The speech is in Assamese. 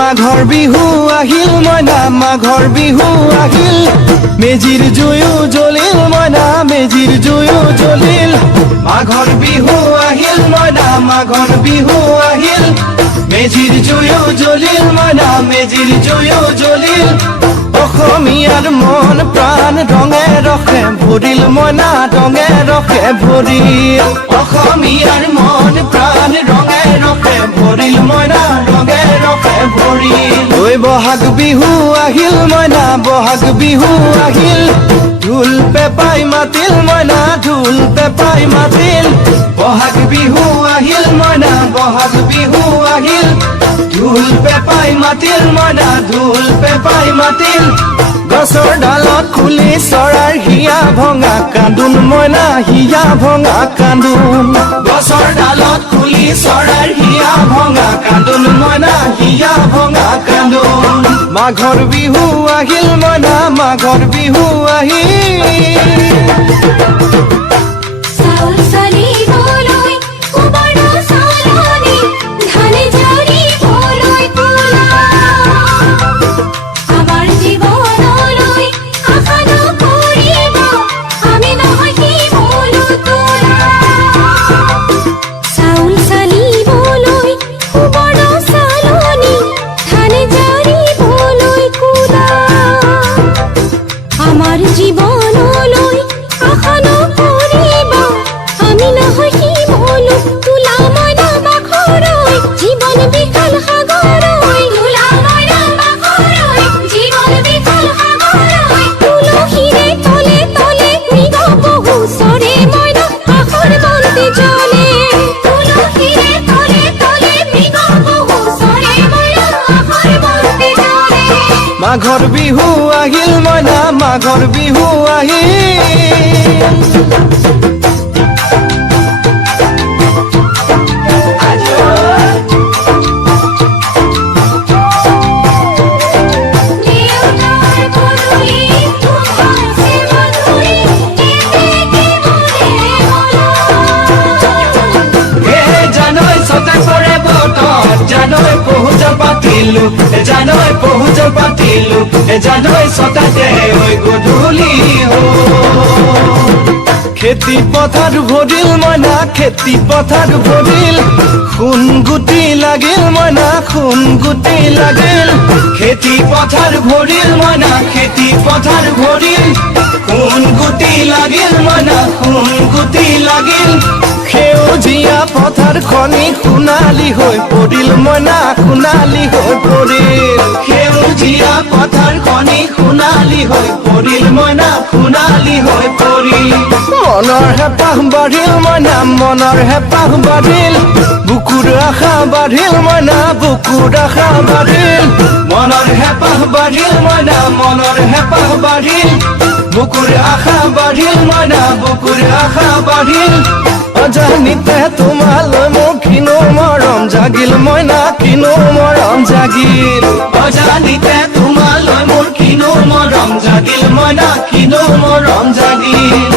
মাঘৰ বিহু আহিল মইনা মাঘৰ বিহু আহিল মেজিৰ জুয়ো জ্বলিল মইনা মেজিৰ জুয়ো জ্বলিল মাঘৰ বিহু আহিল মইনা মাঘৰ বিহু আহিল মেজিৰ জুয়ো জ্বলিল মইনা মেজিৰ জুয়ো জ্বলিল অসমীয়াৰ মন প্ৰাণ ৰঙে ৰখে ভৰিল মইনা ৰঙে ৰখে ভৰিল অসমীয়াৰ মন প্ৰাণ ৰঙে ৰখে ভৰিল মইনা ৰঙে ৰখে ভৰিল ঐ বহাগ বিহু আহিল মইনা বহাগ বিহু আহিল ঢোল পেপাই মাতিল মইনা ঢোল পেপাই মাতিল বহাগ বিহু আহিল মইনা বহাগ বিহু আহিল ঢোল পেপাই মাতিল মইনা ঢোল পেপাই মাতিল গছৰ ডালত খুলি চৰাইৰ হিয়া ভঙা কান্দোন মইনা হিয়া ভঙা কান্দোন গছৰ ডালত খুলি চৰাইৰ হিয়া ভঙা কান্দোন মইনা হিয়া ভঙা কান্দোন মাঘৰ বিহু আহিল মইনা মাঘৰ বিহু আহিল মাঘৰ বিহু আহিল মইনা মাঘৰ বিহু আহিল জানৈ পহুজ পাতিলো জানৈ ছটাতে ঐ গধূলি খেতি পথাৰ ভৰিল মইনা খেতি পথাৰ ভৰিল সোণ গুটি লাগিল মইনা সোণ গুটি লাগিল খেতি পথাৰ ভৰিল মইনা খেতি পথাৰ ভৰিল সোণ গুটি লাগিল মইনা সোণ গুটি লাগিল সেউজীয়া পথাৰ খনি সোণালী হৈ পৰিল মইনা সোণালী হৈ পৰিল সেউজীয়া পথাৰ খনি সোণালী হৈ পৰিল মইনা সোণালী হৈ পৰিল মনৰ হেঁপাহ বাঢ়িল মইনা মনৰ হেঁপাহ বাঢ়িল বুকুৰ আশা বাঢ়িল মইনা বুকুৰ আশা বাঢ়িল মনৰ হেঁপাহ বাঢ়িল মইনা মনৰ হেঁপাহ বাঢ়িল বুকুৰ আশা বাঢ়িল মইনা বুকুৰ আশা বাঢ়িল অজানিতে তোমালৈ মোৰ কিনো মৰম জাগিল মইনা কিনো মৰম জাগিল অজানিতে তোমালৈ মোৰ কিনো মৰম জাগিল মইনা কিনো মৰম জাগিল